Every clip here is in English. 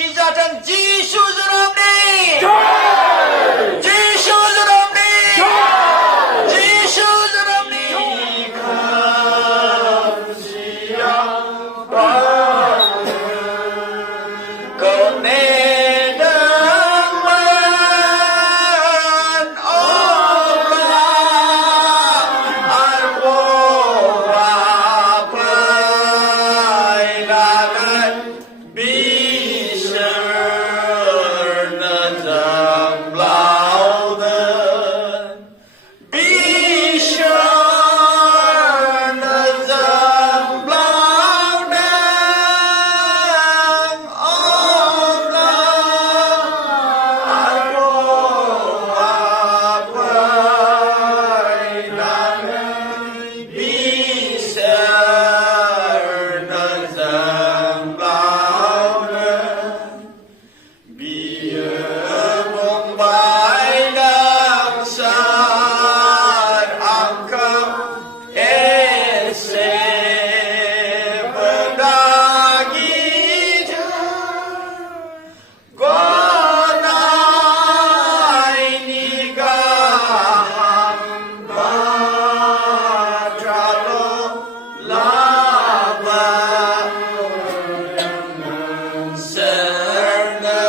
chi ra chân Giêsu giùm đi Jai! Giêsu giùm đi Jai! Giêsu giùm đi con nên đấng ban ôm là an vô và phơi là nên bi sơn dầm lao đơn bi sơn dầm lao đơn ôm là an vô và phơi là nên bi sơn dầm lao đơn bia bông bãi đang sát angkam ese berdagita con ai nikahan batralo lava serna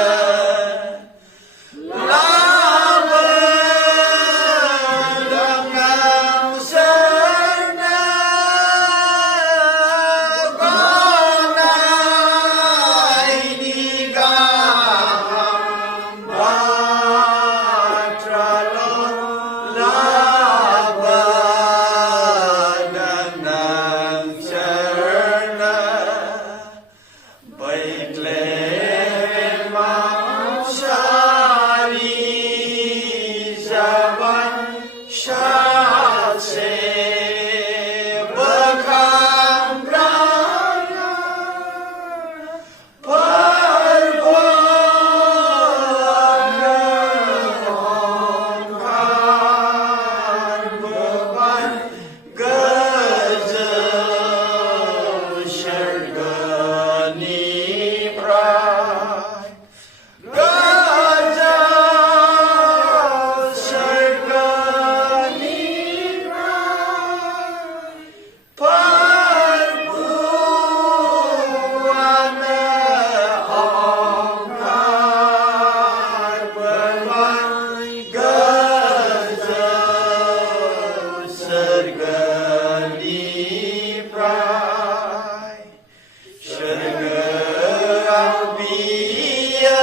lava dengan serna konai nikahan batralo lava dengan serna baiklah masyari zaman syatse bekam raya perbuatan beban gejel syurga ni prai gejel syurga ni prai perbuatan angkar beban gejel syurga ni prai syurga Albia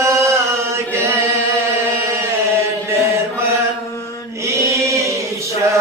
Gederman Isya